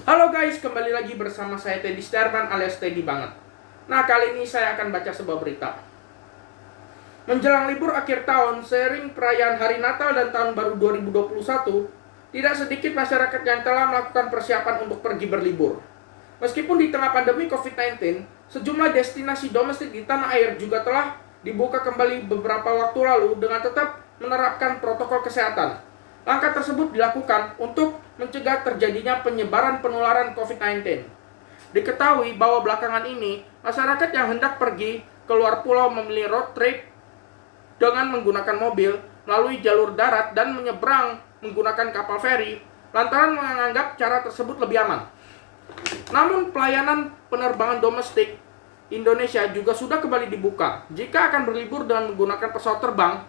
Halo guys, kembali lagi bersama saya Teddy Sterman alias Teddy banget. Nah, kali ini saya akan baca sebuah berita. Menjelang libur akhir tahun, seiring perayaan Hari Natal dan Tahun Baru 2021, tidak sedikit masyarakat yang telah melakukan persiapan untuk pergi berlibur. Meskipun di tengah pandemi COVID-19, sejumlah destinasi domestik di tanah air juga telah dibuka kembali beberapa waktu lalu dengan tetap menerapkan protokol kesehatan. Langkah tersebut dilakukan untuk mencegah terjadinya penyebaran penularan COVID-19. Diketahui bahwa belakangan ini, masyarakat yang hendak pergi keluar pulau memilih road trip dengan menggunakan mobil melalui jalur darat dan menyeberang menggunakan kapal feri, lantaran menganggap cara tersebut lebih aman. Namun, pelayanan penerbangan domestik Indonesia juga sudah kembali dibuka. Jika akan berlibur dengan menggunakan pesawat terbang,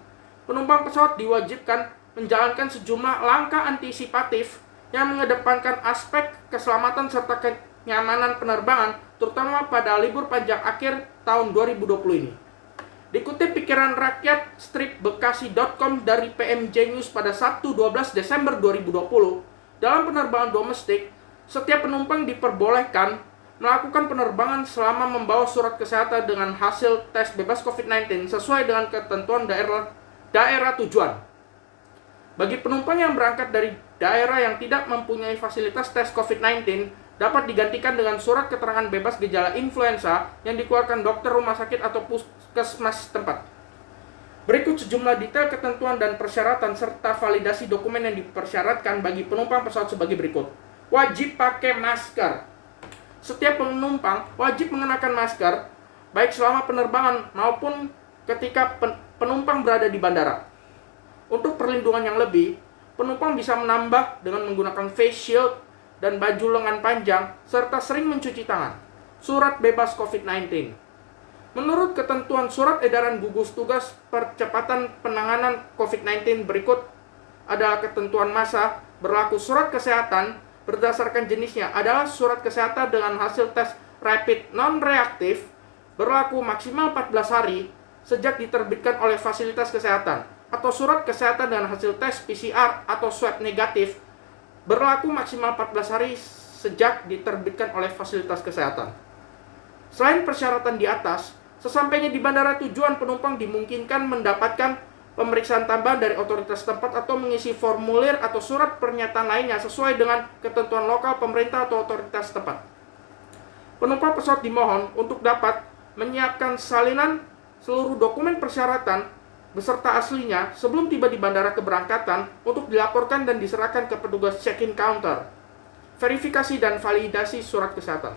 penumpang pesawat diwajibkan menjalankan sejumlah langkah antisipatif yang mengedepankan aspek keselamatan serta kenyamanan penerbangan, terutama pada libur panjang akhir tahun 2020 ini. Dikutip pikiran rakyat strip bekasi.com dari PMJ News pada Sabtu 12 Desember 2020, dalam penerbangan domestik, setiap penumpang diperbolehkan melakukan penerbangan selama membawa surat kesehatan dengan hasil tes bebas COVID-19 sesuai dengan ketentuan daerah tujuan. Bagi penumpang yang berangkat dari daerah yang tidak mempunyai fasilitas tes COVID-19, dapat digantikan dengan surat keterangan bebas gejala influenza yang dikeluarkan dokter rumah sakit atau puskesmas tempat. Berikut sejumlah detail ketentuan dan persyaratan serta validasi dokumen yang dipersyaratkan bagi penumpang pesawat sebagai berikut. Wajib pakai masker. Setiap penumpang wajib mengenakan masker, baik selama penerbangan maupun ketika penumpang berada di bandara. Untuk perlindungan yang lebih, penumpang bisa menambah dengan menggunakan face shield dan baju lengan panjang, serta sering mencuci tangan. Surat bebas COVID-19. Menurut ketentuan Surat Edaran Gugus Tugas Percepatan Penanganan COVID-19 berikut adalah ketentuan masa berlaku surat kesehatan berdasarkan jenisnya adalah surat kesehatan dengan hasil tes rapid non-reaktif berlaku maksimal 14 hari sejak diterbitkan oleh fasilitas kesehatan, atau surat kesehatan dengan hasil tes PCR atau swab negatif berlaku maksimal 14 hari sejak diterbitkan oleh fasilitas kesehatan. Selain persyaratan di atas, sesampainya di bandara tujuan, penumpang dimungkinkan mendapatkan pemeriksaan tambahan dari otoritas tempat atau mengisi formulir atau surat pernyataan lainnya sesuai dengan ketentuan lokal pemerintah atau otoritas tempat. Penumpang pesawat dimohon untuk dapat menyiapkan salinan seluruh dokumen persyaratan beserta aslinya sebelum tiba di bandara keberangkatan untuk dilaporkan dan diserahkan ke petugas check-in counter. Verifikasi dan validasi surat kesehatan.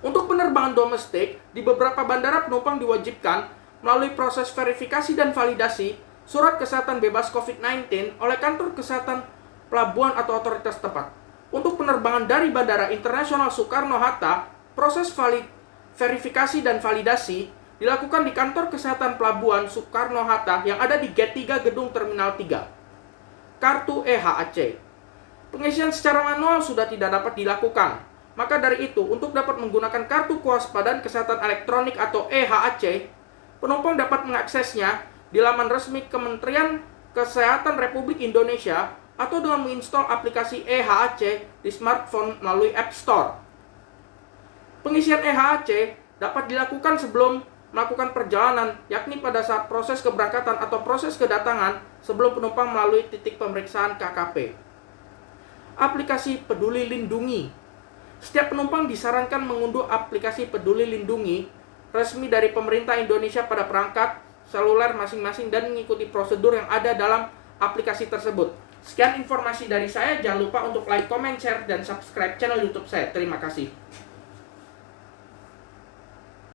Untuk penerbangan domestik, di beberapa bandara penumpang diwajibkan melalui proses verifikasi dan validasi surat kesehatan bebas COVID-19 oleh kantor kesehatan pelabuhan atau otoritas tempat. Untuk penerbangan dari Bandara Internasional Soekarno-Hatta, proses verifikasi dan validasi dilakukan di kantor kesehatan pelabuhan Soekarno-Hatta yang ada di Gate 3 Gedung Terminal 3. Kartu EHAC. Pengisian secara manual sudah tidak dapat dilakukan. Maka dari itu, untuk dapat menggunakan kartu kewaspadaan kesehatan elektronik atau EHAC, penumpang dapat mengaksesnya di laman resmi Kementerian Kesehatan Republik Indonesia atau dengan menginstal aplikasi EHAC di smartphone melalui App Store. Pengisian EHAC dapat dilakukan sebelum melakukan perjalanan, yakni pada saat proses keberangkatan atau proses kedatangan sebelum penumpang melalui titik pemeriksaan KKP. Aplikasi Peduli Lindungi. Setiap penumpang disarankan mengunduh aplikasi Peduli Lindungi resmi dari pemerintah Indonesia pada perangkat seluler masing-masing dan mengikuti prosedur yang ada dalam aplikasi tersebut. Sekian informasi dari saya, jangan lupa untuk like, comment, share, dan subscribe channel YouTube saya. Terima kasih.